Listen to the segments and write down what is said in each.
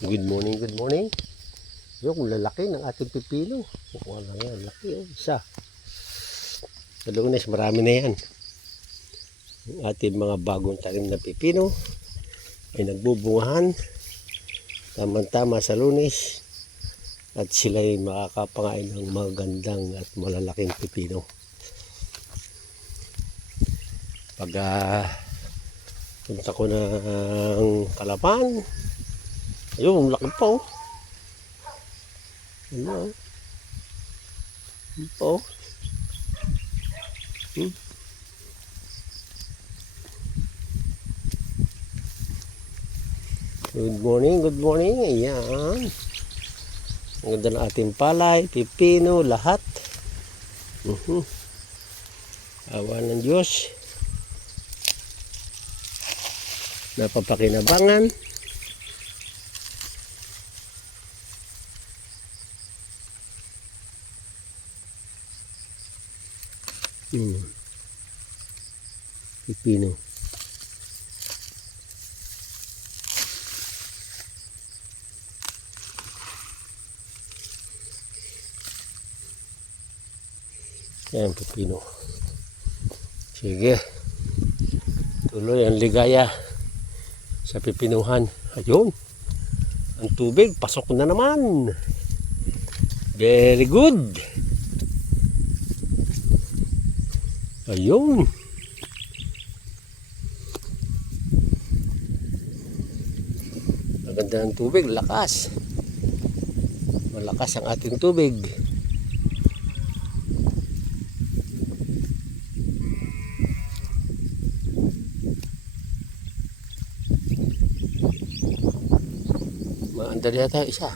Good morning, good morning. Yung lalaki ng ating pipino. Wala nga, laki oh, isa. Sa Lunes, marami na yan. Yung ating mga bagong tanim na pipino ay nagbubungahan. Tama-tama sa Lunes. At sila ay makakapangain ng magandang at malalaking pipino. Pag punta ko ng Kalapan, ayun, laki pa oh. Ano? Ano pa oh? Good morning, good morning. Ayan. Ang ganda ng ating palay, pipino, lahat. Awa ng Diyos. Napapakinabangan. Pipino. Yan, pipino. Sige. Tuloy ang ligaya sa pipinuhan. Ayun. Ang tubig, pasok na naman. Very good. Ayun. Maganda ang tubig, lakas. Malakas ang ating tubig. Maandar yata isa.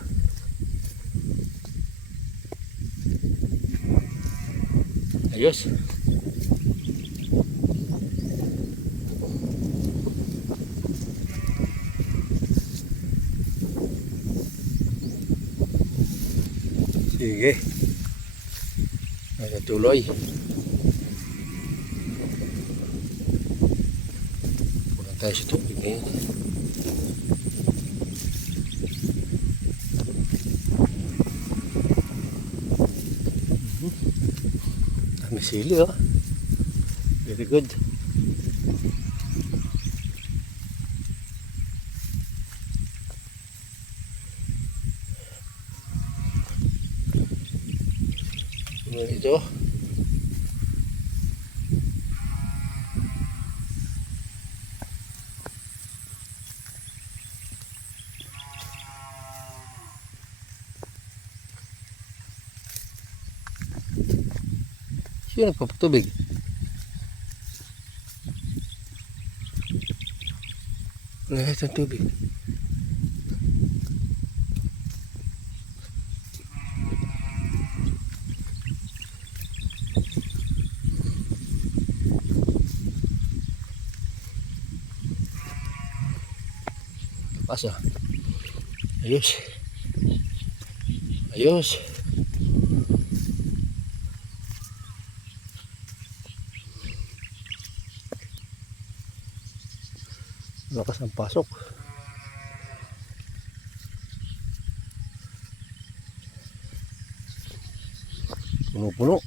Ayos. Sige. Ay, tuloy. Pulang tayo sa tubig ngayon. Dami sili oh. Very good. Ito. Sino nagpapatubig? Lahat ang tubig. Pasa. Ayos. Ayos. Lakas ang pasok. Puno-puno.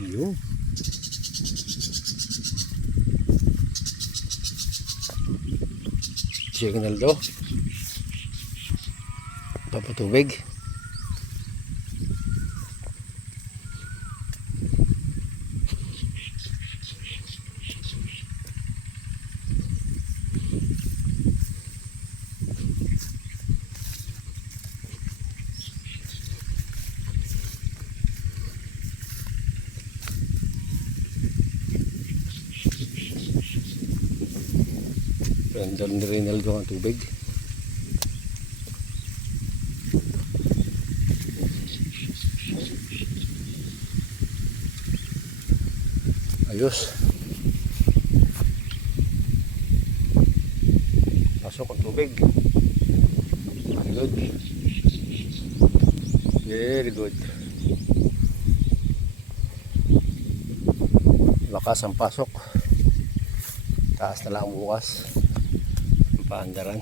Ayun. Signal daw. Papatubig. Random ni Rinaldo ang tubig. Ayos. Pasok ang tubig. Very good. Very good. Lakas ang pasok. Taas na lang bukas. paandaran.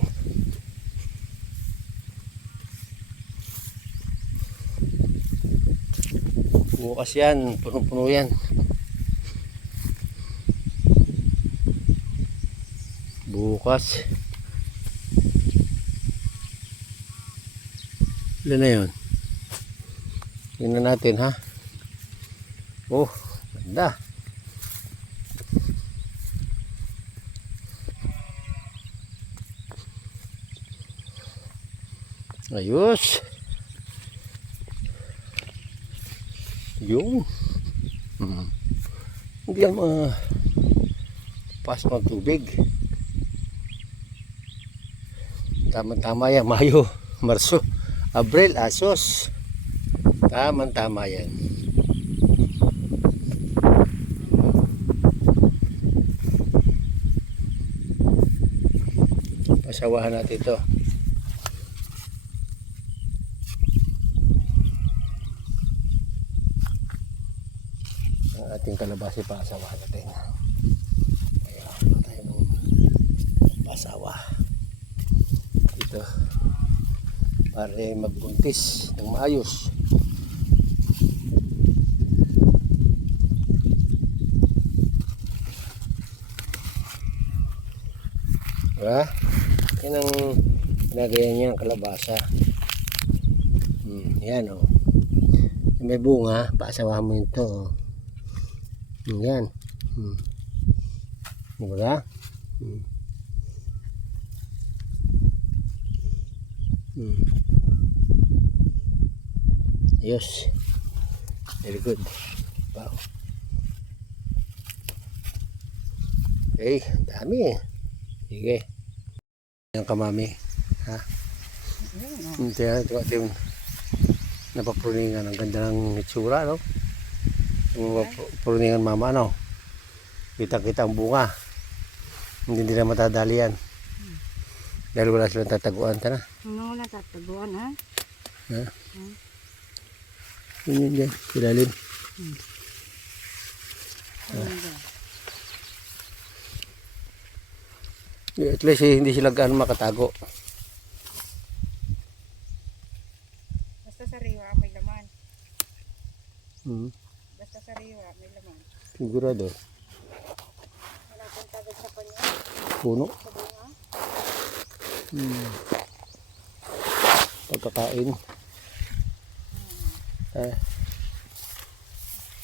Bukas yan, puno-puno yan. Bukas. Ilan na yun? Tingnan natin ha. Oh, ganda. Ayos. Yun. Hindi yan pas ng tubig. Tama-tama yan. Mayo, Marso, Abril, Asos. Tama-tama yan. Pasawahan natin ito. Ang ating kalabasi pasawahan natin. Kaya tayo ng pasawa. Ito. Para magbuntis ng maayos. Diba? Yan ang ginagayan niya ng kalabasa. Yan o. May bunga, pasawahan mo ito. Yan. Diba? Ayos. Very good. Wow. Okay, dami eh. Sige. Yan kamami. Ha? Ito ating napapruningan. Ang ganda ng itsura, no? Yung pruningan mama, no? Kita-kita ang bunga. Hindi nila matadali yan. Dahil wala silang tataguan. Tara. Ano wala tataguan, ha? Ha? Yun dyan. Silalim. At least hindi sila gaano makatago. Basta sariwa may laman. Basta sariwa may laman. Sigurado. Wala kang tagad sa kanya. Puno. Sa bunga. Pagkakain.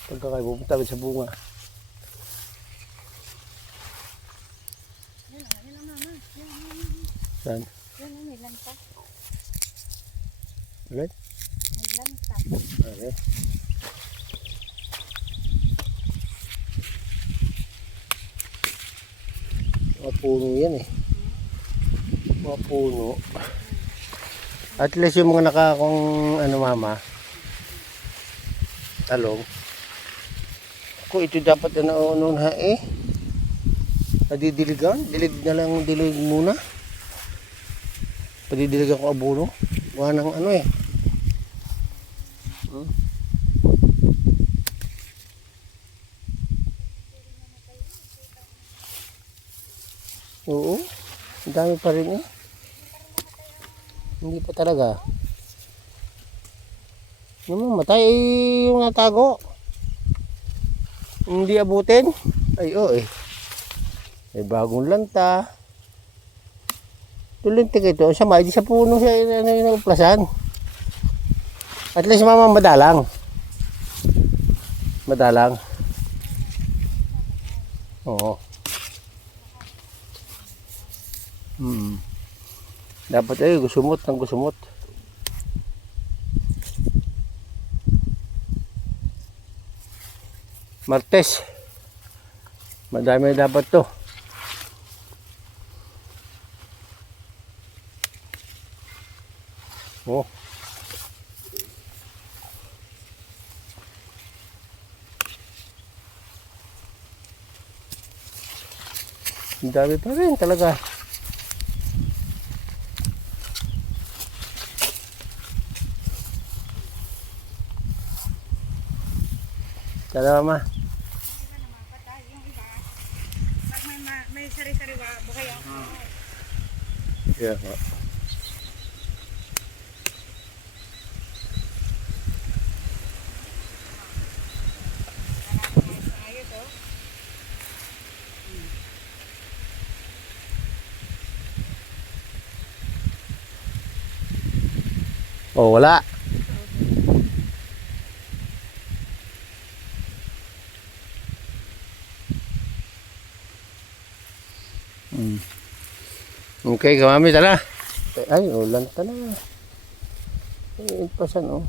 Pagkakain pupunta sa bunga. Yan ang mama. Saan? Yan ang may lanta. Ulit? May lanta. Okay. Mga puno yan eh. Mga puno. At least yung mga nakakong ano mama, talong. Ako ito dapat na nauunon ha eh. Nadidiligan. Dilig na lang, dilig muna. Padidiligan ko abono. Gawa ng ano eh. Oo. Ang dami pa rin eh. Hindi pa talaga. Namamatay yung natago. Hindi abutin. Ay oo eh. May bagong lanta. Tulintik ito. Sa may di sa puno siya ano yung naplasan. At least mama madalang. Madalang. Oo. Dapat ay gusumot ng gusumot. Martes. Madami dapat to. Oh. Ang dami pa rin talaga. Tara mama. Hindi naman patay yung iba. Pag may sari-sariwa, bukay ako. Yeah. Ayos oh. Oh, wala. Mm. Okay, kamami, tara. Ay, ulan ta na. Ay, pasan, oh.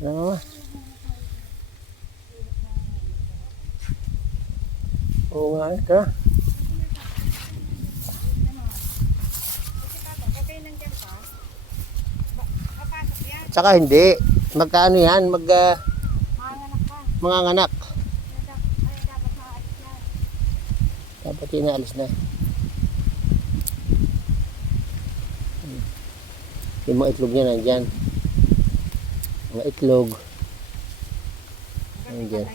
Ano, mama? Oo nga, tara. Okay nandiyan pa. Papasok yan. Tsaka hindi. Magkaano yan? Manganak ka. Mga anak. Ay, dapat maalis na. Dapat inaalis na. Yung mga itlog niya nandyan. Mga itlog. Nandyan.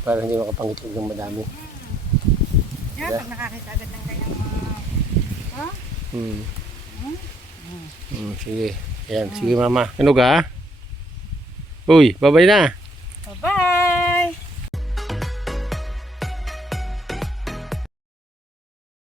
Para hindi makapangitlog ng madami. Yan, pag nakakita agad ng kanyang mga... Ha? Sige. Ayan, sige mama. Ano ka? Uy, babay na. Bye-bye!